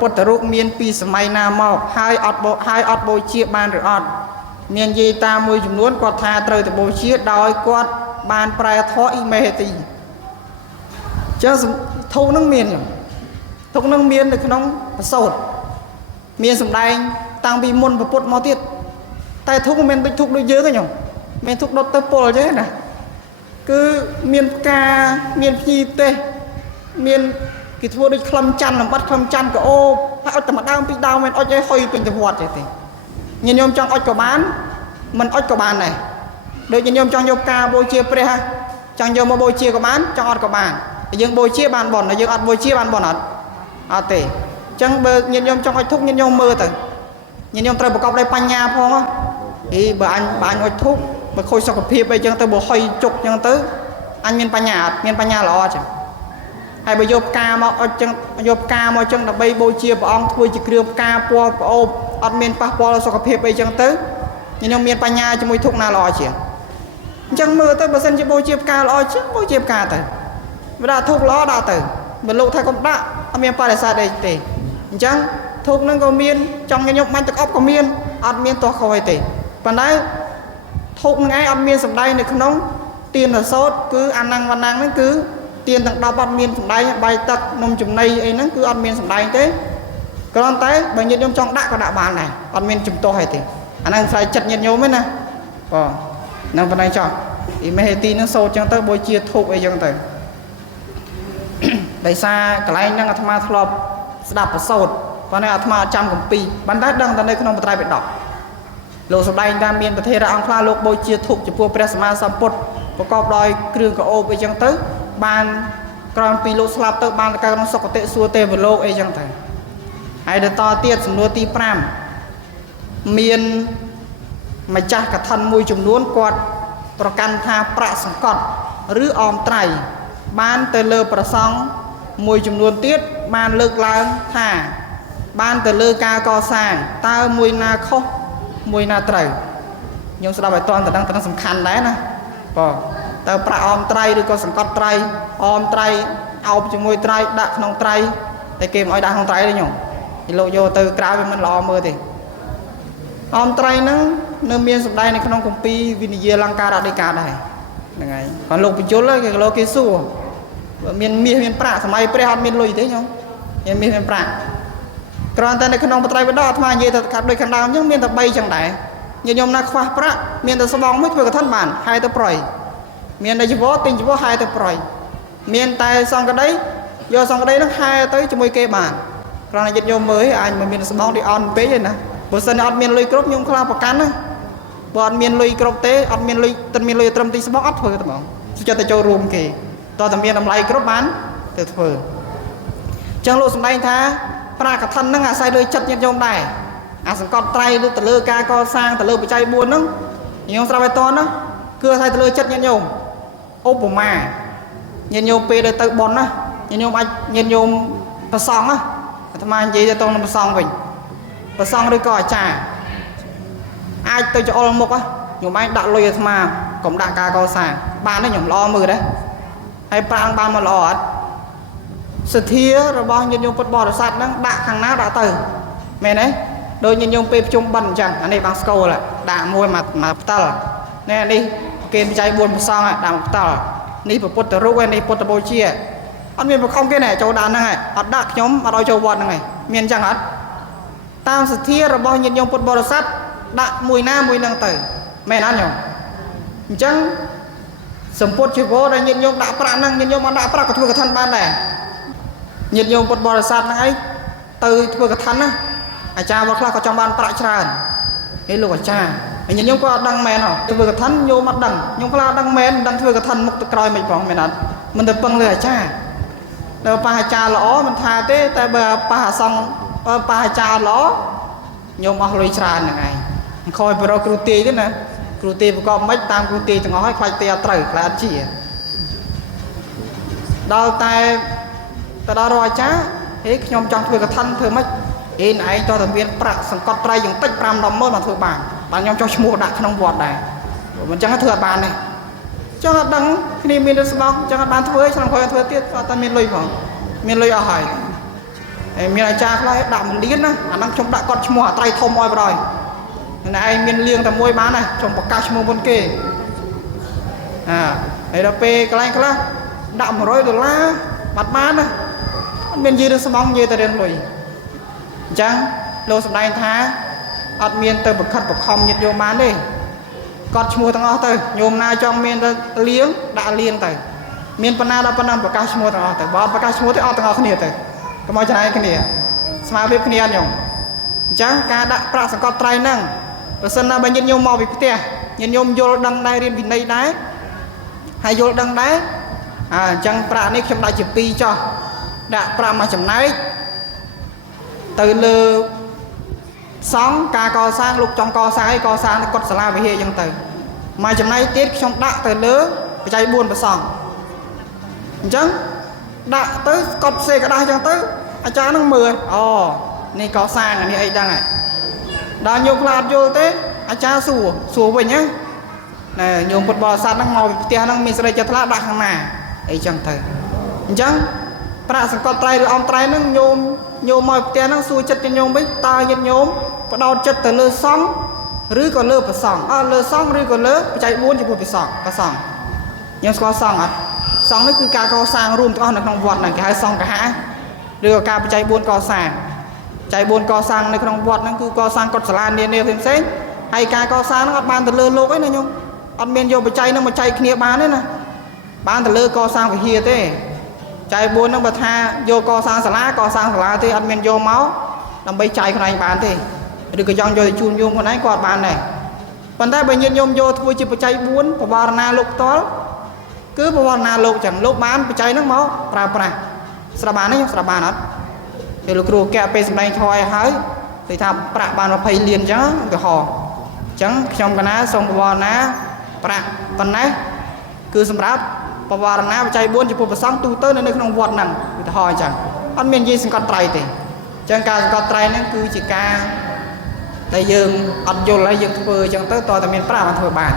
ពុទ្ធរូបមានពីសម័យណាមកហើយអត់បូជាបានឬអត់មាននិយាយតាមមួយចំនួនគាត់ថាត្រូវទៅបូជាដោយគាត់បានប្រែធម៌អ៊ីមេហេទីចឹងធុងនឹងមានធុងនឹងមាននៅក្នុងប្រសូតមានសម្ដែងតាំងពីមុនពុទ្ធមកទៀតតែធុងមិនមែនដូចធុងដូចយើងទេញោមមានធុងដុតទៅពលចឹងណាគឺមានផ្កាមានភ្ញីទេសមានគេធ្វើដូចក្លឹមច័ន្ទលំបាត់ក្លឹមច័ន្ទក៏អូហើយអត់តែម្ដងពីរដងមិនអុចឲ្យហុយពេញទៅវត្តទេញាតិញោមចង់អុចក៏បានមិនអុចក៏បានដែរដូចញាតិញោមចង់យកការបូជាព្រះចង់យកមកបូជាក៏បានចង់អត់ក៏បានយើងបូជាបានបន់យើងអត់បូជាបានបន់អត់ទេអញ្ចឹងបើញាតិញោមចង់អុចធុកញាតិញោមមើលទៅញាតិញោមត្រូវប្រកបដោយបញ្ញាផងបើអញអុចធុកបើខូចសុខភាពអីចឹងទៅបើហុយជុកចឹងទៅអញមានបញ្ញាអត់មានបញ្ញាល្អចឹងហើយបើយកផ្កាមកអុចចឹងយកផ្កាមកចឹងដើម្បីបូជាព្រះអង្គធ្វើជាគ្រឿងផ្កាពណ៌ប្អូបអត់មានប៉ះពាល់សុខភាពអីចឹងទៅខ្ញុំមានបញ្ញាជាមួយធុកណាល្អជាងអញ្ចឹងមើលទៅបើសិនជាបូជាផ្កាល្អជាងបូជាផ្កាទៅបើដាក់ធុកល្អដាក់ទៅបើលោកថាកុំដាក់អត់មានបរិស័ទអីទេអញ្ចឹងធុកហ្នឹងក៏មានចង់ខ្ញុំបាញ់ទឹកអប់ក៏មានអត់មានទាស់ខុសអីទេប៉ុន្តែធុកហ្នឹងឯងអត់មានសម្ដែងនៅក្នុងទានសោតគឺអាnăngវណ្ណៈហ្នឹងគឺទានទាំង10អត់មានសម្ដែងបាយទឹកនំចំណីអីហ្នឹងគឺអត់មានសម្ដែងទេគ្រាន់តែបើញាតិញោមចង់ដាក់ក៏ដាក់បានដែរអត់មានជំទាស់អីទេអាហ្នឹងស្រ័យចិត្តញាតិញោមទេណាបងហ្នឹងប៉ុណ្ណឹងចោះអ៊ីមេហេទីហ្នឹងសូត្រចឹងទៅបូជាធូបអីចឹងទៅដោយសារកន្លែងហ្នឹងអាត្មាធ្លាប់ស្ដាប់ប្រសូតប៉ុន្តែអាត្មាអត់ចាំគម្ពីរបានតែដឹងតែនៅក្នុងបត្រៃបិដកលោកសម្ដែងថាមានប្រធារៈអង្គខ្លះលោកបូជាធូបចំពោះព្រះសម្មាសម្ពុទ្ធប្រកបដោយគ្រឿងកោបអីចឹងទៅបានក្រោយពីលោកស្លាប់ទៅបានកើតក្នុងសុគតិសួគ៌ទេវលោកអីចឹងទៅហើយទៅតទៀតសំណួរទី5មានម្ចាស់កឋិនមួយចំនួនគាត់ប្រកាន់ថាប្រាក់សង្កត់ឬអមត្រៃបានទៅលើប្រសង់មួយចំនួនទៀតបានលើកឡើងថាបានទៅលើការកសាងតើមួយណាខុសមួយណាត្រូវខ្ញុំស្ដាប់ឲ្យតន់តែដឹងសំខាន់ដែរណាបងតើប្រាក់អមត្រៃឬក៏សង្កត់ត្រៃអមត្រៃអោបជាមួយត្រៃដាក់ក្នុងត្រៃតែគេមិនឲ្យដាក់ក្នុងត្រៃទេញោមពីលោកយកទៅក្រៅវាមិនល្អមើលទេអមត្រៃហ្នឹងនៅមានសម្ដែងនៅក្នុងគម្ពីរវិនយាលង្ការអធិការដែរហ្នឹងហើយcònលោកបញ្ជុលគេលោកគេសួរមានមាសមានប្រាក់សម័យព្រះអត់មានលុយទេញោមមានមាសមានប្រាក់គ្រាន់តែនៅក្នុងបត្រៃបិដកអាត្មានិយាយទៅកាត់ដូចខាងដើមអញ្ចឹងមានតែ3ចឹងដែរញាតិញោមណាខ្វះប្រាក់មានតែស្បង់មួយធ្វើកឋិនបានហើយទៅប្រយមានតែជីវរទិញជីវរហែទៅប្រយមានតែសង្កដីយកសង្កដីនោះហែទៅជាមួយគេបានគ្រាន់តែញាតិញោមមើលអាចមិនមានស្បង់ទីអន់ពេកទេណាបើសិនអត់មានលុយគ្រប់ខ្ញុំខ្លាចប្រកាន់ណាបើអត់មានលុយគ្រប់ទេអត់មានលុយតែមានលុយត្រឹមទីស្បង់អត់ធ្វើទេហ្មងចិត្តទៅចូលរួមគេតោះតែមានតម្លៃគ្រប់បានទៅធ្វើអញ្ចឹងលោកសម្ដែងថាប្រាកឋិនហ្នឹងអាស្រ័យលើចិត្តញាតិញោមដែរអាសង្កត់ត្រៃឬទៅលើការកសាងទៅលើបច្ច័យ4ហ្នឹងញោមស្រាប់ឲ្យតន់ណាគឺអាស្រ័យទៅលើចិត្តញាតិញោមឧបមាញាតិញោមពេលទៅបន់ណាញាតិញោមអាចញាតិញោមប្រសង់ណាអាត្មានិយាយទៅតនឹងប្រសង់វិញប្រសង់ឬក៏អាចារ្យអាចទៅច្អល់មុខញោមឯងដាក់លុយអាត្មាកុំដាក់ការកសាងបានទេញោមល្អមើលដែរហើយប្រាំងបានមកល្អអត់សទ្ធារបស់ញាតិញោមពុទ្ធបរិស័ទហ្នឹងដាក់ខាងណាដាក់ទៅមែនទេដូចញាតិញោមពេលប្រជុំបិណ្ឌអញ្ចឹងអានេះបានស្គរដាក់មួយមកផ្ទាល់នេះនេះគេបច្ច័យ4ប្រសងដាក់ផ្ទាល់នេះពុទ្ធរូបនេះពុទ្ធបូជាអត់មានបខំគេណែចូលដាក់ហ្នឹងហើយអត់ដាក់ខ្ញុំអត់ឲ្យចូលវត្តហ្នឹងហើយមានអញ្ចឹងអត់តាមសទ្ធារបស់ញាតិញោមពុទ្ធបរិស័ទដាក់មួយណាមួយហ្នឹងទៅមែនអត់ញោមអញ្ចឹងសម្ពុតជីវរដែលញាតិញោមដាក់ប្រាក់ហ្នឹងញាតិញោមអត់ដាក់ប្រាក់ក៏ធ្វើកឋិនបានដែរញាតិញោមពុទ្ធបរិស័ទហ្នឹងឯងទៅធ្វើកឋិនណាអាចារ្យវត្តខ្លះក៏ចង់បានប្រាក់ច្រើនហេលោកអាចារ្យហើយញាតិញោមក៏អត់ដឹងមែនហ៎ធ្វើកឋិនញោមអត់ដឹងញោមខ្លះអត់ដឹងមែនដឹងធ្វើកឋិនមុខទៅក្រោយមិនផងមែនអត់មិនទៅពឹងលើអាចារ្យដល់ប៉ះអាចារ្យល្អមិនថាទេតែបើប៉ះអាសង្ឃប៉ះអាចារ្យល្អញោមអស់លុយច្រើនហ្នឹងឯងមិនខ້ອຍបរោគ្រូទាយទេណាគ្រូទាយប្រកបមិនតាមគ្រូទាយទាំងអស់ឲ្យខ្លាចទេអត់ត្រូវខ្លាចអត់ជាដល់តែទៅដល់រកអាចារ្យហេខ្ញុំចង់ធ្វើកឋិនធ្វើម៉េចឯងតើតែមានប្រាក់សង្កត់ត្រៃយ៉ាងតិច5-10ម៉ឺនមកធ្វើបានខ្ញុំចង់ឈ្មោះដាក់ក្នុងវត្តដែរមិនចឹងធ្វើអត់បានទេចង់អត់ដឹងគ្នាមានស្បង់ចង់អត់បានធ្វើឆ្នាំក្រោយធ្វើទៀតអត់តែមានលុយផងមានលុយអស់ហើយ មានអាចារ្យខ្លះដាក់1លានណាអាហ្នឹងខ្ញុំដាក់គាត់ឈ្មោះអត្រៃធំឲ្យបរយណែឯងមានលៀងតែមួយបានណាខ្ញុំប្រកាសឈ្មោះមុនគេហើយដល់ពេលកន្លែងខ្លះដាក់$100បាត់បានណាអត់មាននិយាយរឿងស្បង់និយាយតែរឿងលុយអញ្ចឹងលោកសម្ដែងថាអត់មានទៅប្រខិតប្រខំញាតិញោមបានទេគាត់ឈ្មោះទាំងអស់ទៅញោមណាចង់មានទៅលៀងដាក់លៀងទៅមានប៉ុណ្ណាដល់ប៉ុណ្ណឹងប្រកាសឈ្មោះទាំងអស់ទៅបើប្រកាសឈ្មោះទៅអត់ទាំងអស់គ្នាទៅកុំឲ្យច្នៃគ្នាស្មើភាពគ្នាអត់ញោមអញ្ចឹងការដាក់ប្រាក់សង្កត់ត្រៃហ្នឹងបើសិនណាបើញាតិញោមមកពីផ្ទះញាតិញោមយល់ដឹងដែររៀនវិន័យដែរហើយយល់ដឹងដែរអញ្ចឹងប្រាក់នេះខ្ញុំដាក់ជា2ចោះដាក់ប្រាក់មួយចំណែកទៅលើសង់ការកសាងលោកចង់កសាងឲ្យកសាងកុដិសាលាវិហារអញ្ចឹងទៅមួយចំណែកទៀតខ្ញុំដាក់ទៅលើបច្ច័យ4ប្រសង់អញ្ចឹងដាក់ទៅកត់ផ្សេងក្តាស់អញ្ចឹងទៅអាចារ្យនឹងមើលអូនេះកសាងអានេះអីដឹងហើយដល់ញោមខ្លះអត់យល់ទេអាចារ្យសួរវិញណាណែញោមពុទ្ធបរិស័ទហ្នឹងមកពីផ្ទះហ្នឹងមានសេរីចិត្តខ្លះដាក់ខាងណាអីចឹងទៅអញ្ចឹងប្រាក់សង្កត់ត្រៃឬអង្គត្រៃហ្នឹងញោមមកផ្ទះហ្នឹងសួរចិត្តញោមវិញតើញាតិញោមបដោតចិត្តទៅលើសង្ឃឬក៏លើព្រះសង្ឃលើសង្ឃឬក៏លើបច្ច័យ4ចំពោះព្រះសង្ឃញោមស្គាល់សង្ឃអត់សង្ឃនេះគឺការកសាងរួមទាំងអស់នៅក្នុងវត្តហ្នឹងគេហៅសង្ឃកហៈឬក៏ការបច្ច័យ4កសាងបច្ច័យ4កសាងនៅក្នុងវត្តហ្នឹងគឺកសាងកុដិសាលានានាផ្សេងហើយការកសាងហ្នឹងអត់បានទៅលើលោកទេណាញោមអត់មានយកបច្ច័យហ្នឹងមកចែកគ្នាបានទេណាបានទៅលើកសាងវិហារទេចែក4ហ្នឹងបើថាយកកសាងសាលាទេអត់មានយកមកដើម្បីចែកខ្លួនឯងបានទេឬក៏ចង់យកទៅជូនញោមខ្លួនឯងក៏អត់បានដែរប៉ុន្តែបើញាតិញោមយកធ្វើជាបច្ច័យ4បវរណាលោកផ្ទាល់គឺបវរណាលោកចឹងលោកបានបច្ច័យហ្នឹងមកប្រើប្រាស់ស្ដាប់បានទេស្ដាប់បានអត់ពេលលោកគ្រូកែពេលសម្ដែងធម៌ឲ្យហើយនិយាយថាប្រាក់បាន20លានចឹងឧទាហរណ៍អញ្ចឹងខ្ញុំកណាសូមបវរណាប្រាក់ប៉ុណ្ណេះគឺសម្រាប់បវរណាបច្ច័យ4ចំពោះព្រះសង្ឃទូទៅនៅក្នុងវត្តហ្នឹងឧទាហរណ៍អញ្ចឹងអត់មាននិយាយសង្កត់ត្រៃទេអញ្ចឹងការសង្កត់ត្រៃហ្នឹងគឺជាការដែលយើងអត់យល់ហើយយើងធ្វើអញ្ចឹងទៅតើតែមានប្រាក់បានធ្វើបាន